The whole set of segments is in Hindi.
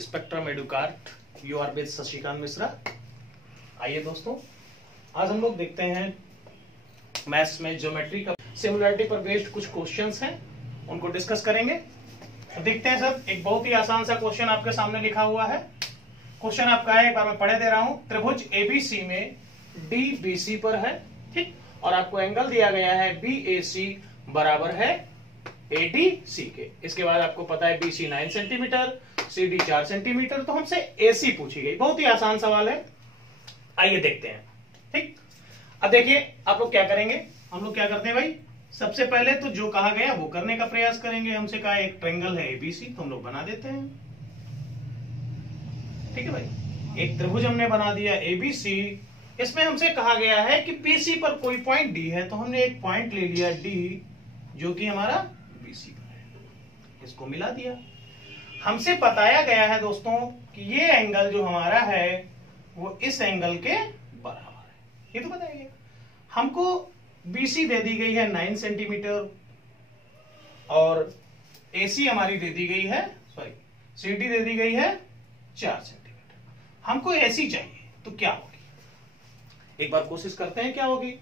Spectrum Educart, you are with Shashikant Mishra. आइए दोस्तों, आज हम लोग देखते हैं मैथ्स में ज्योमेट्री का सिमिलरिटी पर बेस्ड कुछ क्वेश्चंस हैं, उनको डिस्कस करेंगे। देखते हैं सर, एक बहुत ही आसान सा क्वेश्चन आपके सामने लिखा हुआ है। क्वेश्चन आपका है, एक बार मैं पढ़े दे रहा हूं। त्रिभुज एबीसी में डी बीसी पर है, ठीक, और आपको एंगल दिया गया है बीएसी बराबर है एडीसी के। इसके बाद आपको पता है बीसी 9 सेंटीमीटर, सीडी 4 सेंटीमीटर, तो हमसे एसी पूछी गई। बहुत ही आसान सवाल है, आइए देखते हैं। ठीक, अब देखिए आप लोग क्या करेंगे। हम लोग क्या करते हैं भाई, सबसे पहले तो जो कहा गया वो करने का प्रयास करेंगे। हमसे कहा एक ट्रायंगल है एबीसी, तो हम लोग बना देते हैं। ठीक है भाई, एक त्रिभुज हमने बना दिया एबीसी। इसमें हमसे कहा गया है कि बीसी पर कोई पॉइंट डी है, तो हमने एक पॉइंट ले लिया डी, जो कि हमारा बीसी पर है, इसको मिला दिया। हमसे बताया गया है दोस्तों कि ये एंगल जो हमारा है वो इस एंगल के बराबर है, ये तो बताया गया। हमको बीसी दे दी गई है 9 सेंटीमीटर और एसी हमारी दे दी गई है, सॉरी सीडी दे दी गई है 4 सेंटीमीटर। हमको एसी चाहिए, तो क्या होगी, एक बार कोशिश करते हैं क्या होगी।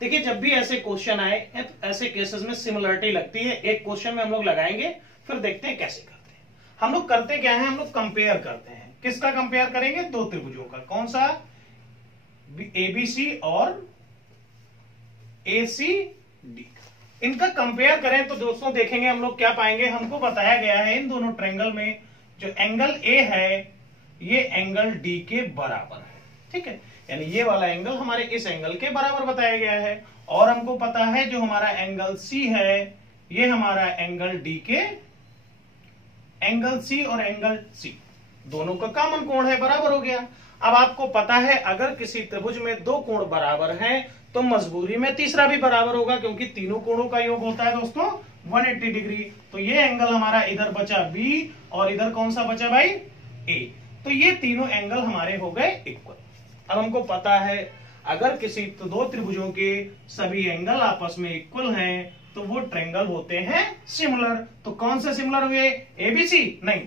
देखिए, जब भी ऐसे क्वेश्चन आए, ऐसे केसेस में सिमिलरिटी लगती है। एक क्वेश्चन में हम लोग लगाएंगे, फिर देखते हैं कैसे करते हैं। हम लोग करते क्या है, हम लोग कंपेयर करते हैं। किसका कंपेयर करेंगे, दो त्रिभुजों का। कौन सा, एबीसी और एसीडी, इनका कंपेयर करें तो दोस्तों देखेंगे हम लोग क्या पाएंगे। हमको बताया गया है इन दोनों ट्रायंगल में जो एंगल ए है ये एंगल डी के बराबर है। ठीक है, यानी ये वाला एंगल हमारे इस एंगल के बराबर बताया गया है। और हमको पता है जो हमारा एंगल सी है ये हमारा एंगल डी के, एंगल सी और एंगल सी दोनों का कॉमन कोण है, बराबर हो गया। अब आपको पता है अगर किसी त्रिभुज में दो कोण बराबर हैं तो मजबूरी में तीसरा भी बराबर होगा, क्योंकि तीनों कोणों का योग होता है दोस्तों 180 डिग्री। तो ये एंगल हमारा इधर बचा बी और इधर कौन सा बचा भाई, ए। तो ये तीनों एंगल हमारे हो गए इक्वल। अब हमको पता है अगर किसी दो त्रिभुजों के सभी एंगल आपस में इक्वल हैं तो वो ट्रायंगल होते हैं सिमिलर। तो कौन से सिमिलर हुए, एबीसी नहीं,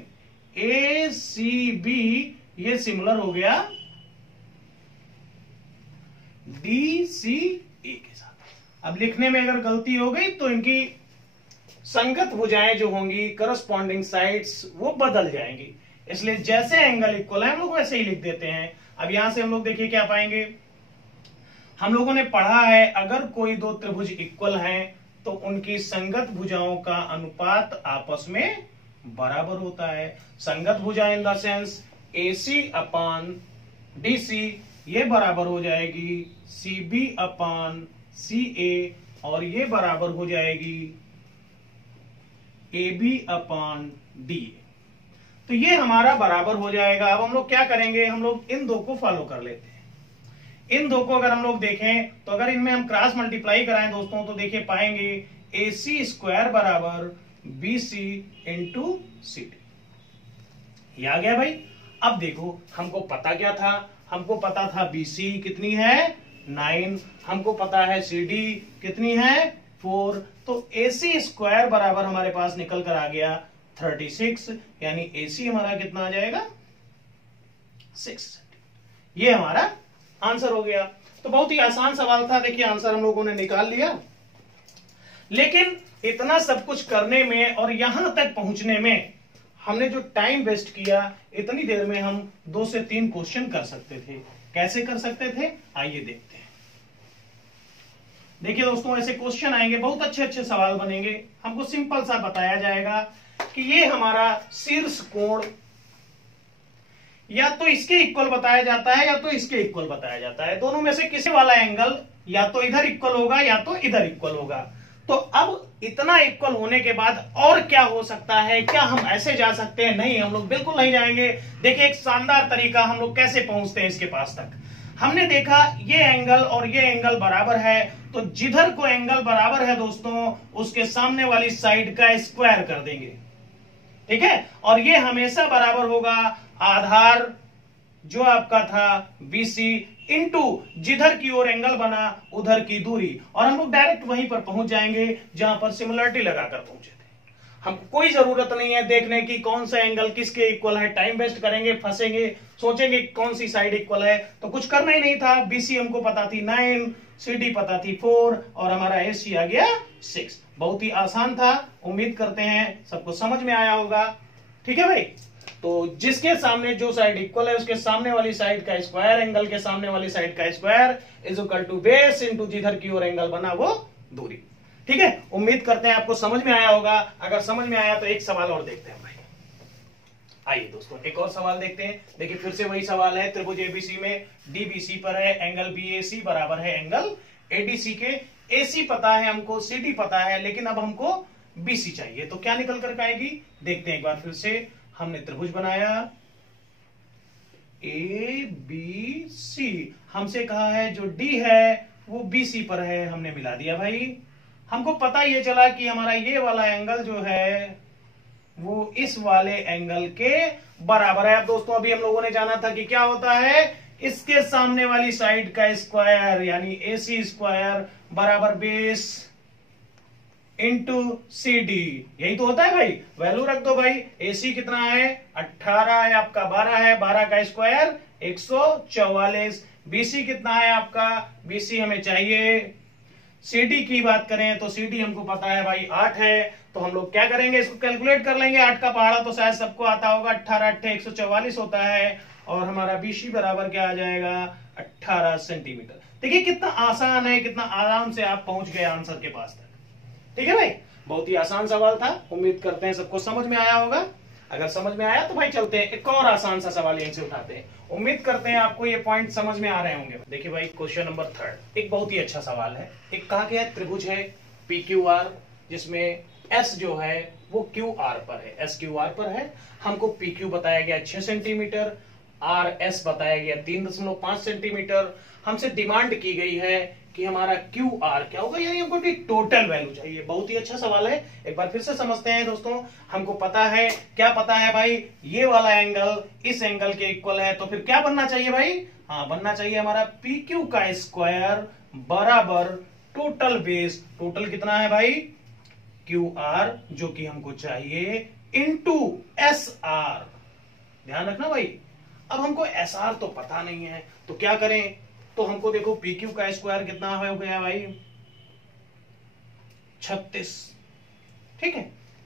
एसीबी ये सिमिलर हो गया डीसीए के साथ। अब लिखने में अगर गलती हो गई तो इनकी संगत भुजाएं जो होंगी, करस्पॉन्डिंग साइड्स, वो बदल जाएंगी। इसलिए जैसे एंगल इक्वल है हम लोग वैसे ही लिख देते हैं। अब यहां से हम लोग देखिए क्या पाएंगे। हम लोगों ने पढ़ा है अगर कोई दो त्रिभुज इक्वल हैं तो उनकी संगत भुजाओं का अनुपात आपस में बराबर होता है। संगत भुजा in the sense AC upon DC, ये बराबर हो जाएगी CB अपान CA, और ये बराबर हो जाएगी AB अपान DA। तो ये हमारा बराबर हो जाएगा। अब हम लोग क्या करेंगे, हम लोग इन दो को फॉलो कर लेते हैं। इन दो को अगर हम लोग देखें तो अगर इनमें हम क्रॉस मल्टीप्लाई कराएं दोस्तों तो देखिए पाएंगे AC स्क्वायर बराबर BC इंटू CD। ये आ गया भाई। अब देखो हमको पता क्या था, हमको पता था BC कितनी है 9, हमको पता है CD कितनी है 4। तो AC स्क्वायर बराबर हमारे पास निकल कर आ गया 36, यानी AC हमारा कितना आ जाएगा 6 सेंटीमीटर। ये हमारा आंसर हो गया। तो बहुत ही आसान सवाल था, देखिए आंसर हम लोगों ने निकाल लिया। लेकिन इतना सब कुछ करने में और यहां तक पहुंचने में हमने जो टाइम वेस्ट किया, इतनी देर में हम 2 से 3 क्वेश्चन कर सकते थे। कैसे कर सकते थे, आइए देखते हैं। देखिए दोस्तों, ऐसे क्वेश्चन आएंगे, बहुत अच्छे अच्छे सवाल बनेंगे। हमको सिंपल सा बताया जाएगा कि ये हमारा शीर्ष कोण या तो इसके इक्वल बताया जाता है या तो इसके इक्वल बताया जाता है। दोनों में से किसी वाला एंगल या तो इधर इक्वल होगा या तो इधर इक्वल होगा। तो अब इतना इक्वल होने के बाद और क्या हो सकता है, क्या हम ऐसे जा सकते हैं, नहीं, हम लोग बिल्कुल नहीं जाएंगे। देखिए एक शानदार तरीका, हम लोग कैसे पहुंचते हैं इसके पास तक। हमने देखा ये एंगल और ये एंगल बराबर है, तो जिधर को एंगल बराबर है दोस्तों उसके सामने वाली साइड का स्क्वायर कर देंगे। ठीक है, और ये हमेशा बराबर होगा आधार जो आपका था BC इंटू जिधर की ओर एंगल बना उधर की दूरी। और हम लोग डायरेक्ट वहीं पर पहुंच जाएंगे जहां पर सिमिलरिटी लगाकर पहुंचे थे। हमको कोई जरूरत नहीं है देखने की कौन सा एंगल किसके इक्वल है, टाइम वेस्ट करेंगे, फंसेंगे, सोचेंगे कौन सी साइड इक्वल है, तो कुछ करना ही नहीं था। बीसी हमको पता थी 9, सीडी पता थी 4 और हमारा एसी आ गया 6। बहुत ही आसान था। उम्मीद करते हैं सबको समझ में आया होगा। ठीक है भाई, तो जिसके सामने जो साइड इक्वल है उसके सामने वाली साइड का स्क्वायर, एंगल के सामने वाली साइड का square is equal to base into जिधर की ओर एंगल बना वो दूरी। ठीक है, उम्मीद करते हैं आपको समझ में आया होगा। अगर समझ में आया तो एक सवाल और देखते हैं भाई। आइए दोस्तों एक और सवाल देखते हैं। देखिए फिर से वही सवाल है। त्रिभुज एबीसी में डीबीसी पर है, एंगल बीएसी बराबर है एंगल एडीसी के। एसी पता है हमको, सीडी पता है, लेकिन अब हमको बीसी चाहिए। तो क्या निकल कर आएगी देखते हैं एक बार फिर से। हमने त्रिभुज बनाया ए बी सी, हमसे कहा है जो डी है वो बीसी पर है, हमने मिला दिया भाई। हमको पता ये चला कि हमारा ये वाला एंगल जो है वो इस वाले एंगल के बराबर है। अब दोस्तों अभी हम लोगों ने जाना था कि क्या होता है, इसके सामने वाली साइड का स्क्वायर यानी एसी स्क्वायर बराबर बेस इंटू सी डी, यही तो होता है भाई। वैल्यू रख दो भाई। एसी कितना है 18 है आपका, 12 है, 12 का स्क्वायर 144। बीसी कितना है आपका, बीसी हमें चाहिए। सीडी की बात करें तो सीडी हमको पता है भाई 8 है। तो हम लोग क्या करेंगे, इसको कैलकुलेट कर लेंगे। 8 का पहाड़ा तो शायद सबको आता होगा, 18 8 144 होता है। और हमारा बीसी बराबर क्या आ जाएगा 18 सेंटीमीटर। देखिए कितना आसान है, कितना आराम से आप पहुंच गए आंसर के पास तक। ठीक है भाई, बहुत ही आसान सवाल था। उम्मीद करते हैं सबको समझ में आया होगा। अगर समझ में आया तो भाई चलते हैं एक और आसान सा सवाल यहीं से उठाते हैं। उम्मीद करते हैं आपको ये पॉइंट समझ में आ रहे होंगे। देखिए भाई क्वेश्चन नंबर 3 एक बहुत ही अच्छा सवाल है। एक कहा गया त्रिभुज है पी क्यू आर, जिसमें एस जो है वो क्यू आर पर है, एस क्यू आर पर है। हमको पी क्यू बताया गया 6 सेंटीमीटर, आर एस बताया गया 3.5 सेंटीमीटर। हमसे डिमांड की गई है कि हमारा क्यू आर क्या होगा, यानी हमको टोटल वैल्यू चाहिए। बहुत ही अच्छा सवाल है, एक बार फिर से समझते हैं दोस्तों। हमको पता है, क्या पता है भाई, ये वाला एंगल इस एंगल के इक्वल है। तो फिर क्या बनना चाहिए भाई, हाँ बनना चाहिए हमारा पी क्यू का स्क्वायर बराबर टोटल बेस। टोटल कितना है भाई क्यू आर, जो कि हमको चाहिए, इंटू एस आर। ध्यान रखना भाई, अब हमको एस आर तो पता नहीं है तो क्या करें। तो हमको देखो पी क्यू का स्क्वायर कितना हो गया भाई 36। ठीक है,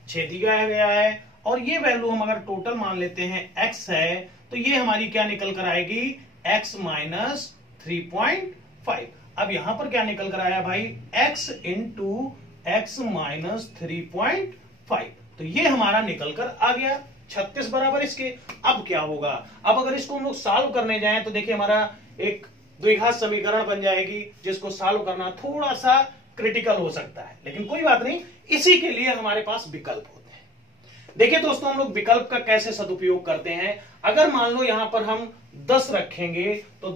6 दिया गया है। और ये वैल्यू हम अगर टोटल मान लेते हैं x है, तो ये हमारी क्या निकल कर आएगी x माइनस 3.5। अब यहां पर क्या निकल कर आया भाई x इंटू एक्स माइनस 3.5। तो ये हमारा निकल कर आ गया 36 बराबर इसके। अब क्या होगा, अब अगर इसको हम लोग सॉल्व करने जाएं तो देखिए हमारा एक द्विघात समीकरण बन जाएगी, जिसको सॉल्व करना थोड़ा सा क्रिटिकल हो सकता है, लेकिन कोई बात नहीं, इसी के लिए हमारे पास विकल्प होते हैं। देखिए दोस्तों हम लोग विकल्प का कैसे सदुपयोग करते हैं। अगर मान लो यहां पर हम 10 रखेंगे तो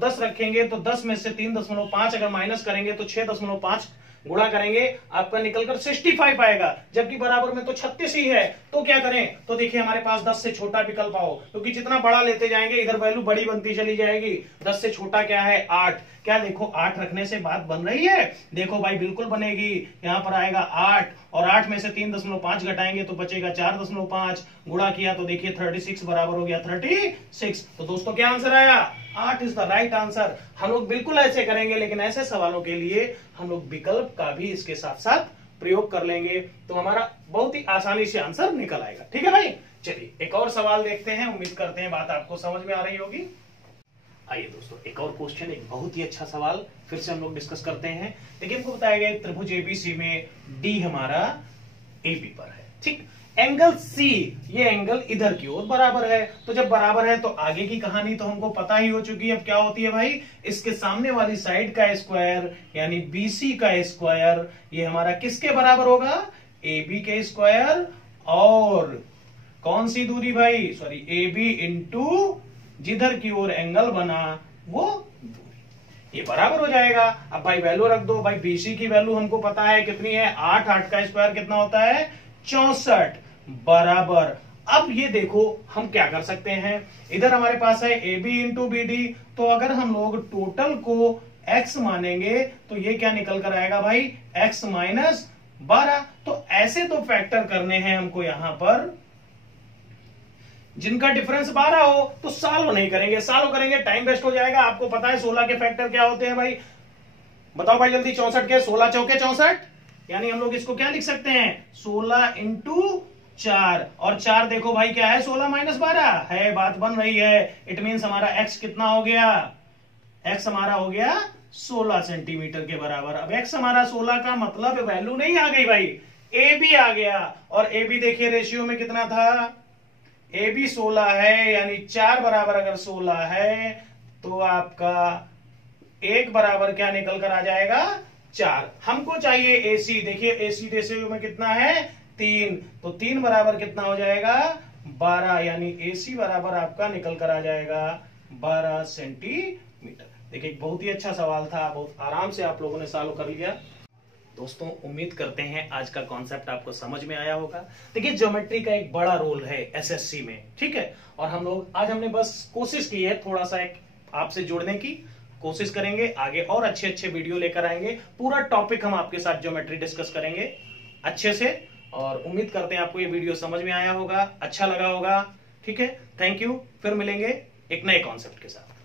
10 में से 3.5 अगर माइनस करेंगे तो 6.5 गुणा करेंगे, आपका निकलकर 65 आएगा, जबकि बराबर में तो 36 ही है। तो क्या करें, तो देखिए हमारे पास 10 से छोटा विकल्प आओ, क्योंकि जितना बड़ा लेते जाएंगे इधर वैल्यू बड़ी बनती चली जाएगी। 10 से छोटा क्या है 8। क्या देखो 8 रखने से बात बन रही है, देखो भाई बिल्कुल बनेगी। यहां पर आएगा 8 और 8 में से 3.5 घटाएंगे तो बचेगा 4.5। गुणा किया तो देखिए 36 बराबर हो गया 36। तो दोस्तों क्या आंसर आया, 8 इज द राइट आंसर। हम लोग बिल्कुल ऐसे करेंगे, लेकिन ऐसे सवालों के लिए हम लोग विकल्प का भी इसके साथ साथ प्रयोग कर लेंगे, तो हमारा बहुत ही आसानी से आंसर निकल आएगा। ठीक है भाई, चलिए एक और सवाल देखते हैं। उम्मीद करते हैं बात आपको समझ में आ रही होगी। आइए दोस्तों एक और क्वेश्चन, एक बहुत ही अच्छा सवाल फिर से हम लोग डिस्कस करते हैं। देखिए हमको बताया गया त्रिभुज एबीसी में डी हमारा एबी पर है। ठीक, एंगल सी, ये एंगल इधर की ओर बराबर है। तो जब बराबर है तो आगे की कहानी तो हमको पता ही हो चुकी है। अब क्या होती है भाई, इसके सामने वाली साइड का स्क्वायर यानी बीसी का स्क्वायर, ये हमारा किसके बराबर होगा, एबी के स्क्वायर। और कौन सी दूरी भाई, सॉरी एबी इंटू जिधर की ओर एंगल बना वो दूरी, ये बराबर हो जाएगा। अब भाई वैल्यू रख दो। भाई बीसी की वैल्यू हमको पता है कितनी है 8, 8 का स्क्वायर कितना होता है 64 बराबर। अब ये देखो हम क्या कर सकते हैं, इधर हमारे पास है A B into B D. तो अगर हम लोग टोटल को x मानेंगे तो ये क्या निकल कर आएगा भाई x माइनस 12। तो ऐसे दो फैक्टर करने हैं हमको यहां पर जिनका डिफरेंस 12 हो, तो सॉल्व नहीं करेंगे, सॉल्व करेंगे टाइम वेस्ट हो जाएगा। आपको पता है 16 के फैक्टर क्या होते हैं भाई, बताओ भाई जल्दी। 64 के 16 चौके 64, यानी हम लोग इसको क्या लिख सकते हैं 16 इंटू 4, और 4 देखो भाई क्या है 16 माइनस 12 है, बात बन रही है। इट मींस हमारा x कितना हो गया, x हमारा हो गया 16 सेंटीमीटर के बराबर। अब x हमारा 16 का मतलब वैल्यू नहीं आ गई भाई, ए बी आ गया, और ए बी देखिए रेशियो में कितना था, ए बी 16 है, यानी 4 बराबर अगर 16 है तो आपका 1 बराबर क्या निकल कर आ जाएगा 4। हमको चाहिए एसी, देखिए एसी रेशियो में कितना है 3, तो 3 बराबर कितना हो जाएगा 12, यानी एसी बराबर आपका निकल कर आ जाएगा 12 सेंटीमीटर। देखिए बहुत ही अच्छा सवाल था, बहुत आराम से आप लोगों ने सॉल्व कर लिया। दोस्तों उम्मीद करते हैं आज का कॉन्सेप्ट आपको समझ में आया होगा। देखिए ज्योमेट्री का एक बड़ा रोल है एसएससी में, ठीक है, और हम लोग आज हमने बस कोशिश की है थोड़ा सा एक आपसे जुड़ने की कोशिश करेंगे, आगे और अच्छे अच्छे वीडियो लेकर आएंगे, पूरा टॉपिक हम आपके साथ ज्योमेट्री डिस्कस करेंगे अच्छे से, और उम्मीद करते हैं आपको ये वीडियो समझ में आया होगा, अच्छा लगा होगा, ठीक है। थैंक यू, फिर मिलेंगे एक नए कॉन्सेप्ट के साथ।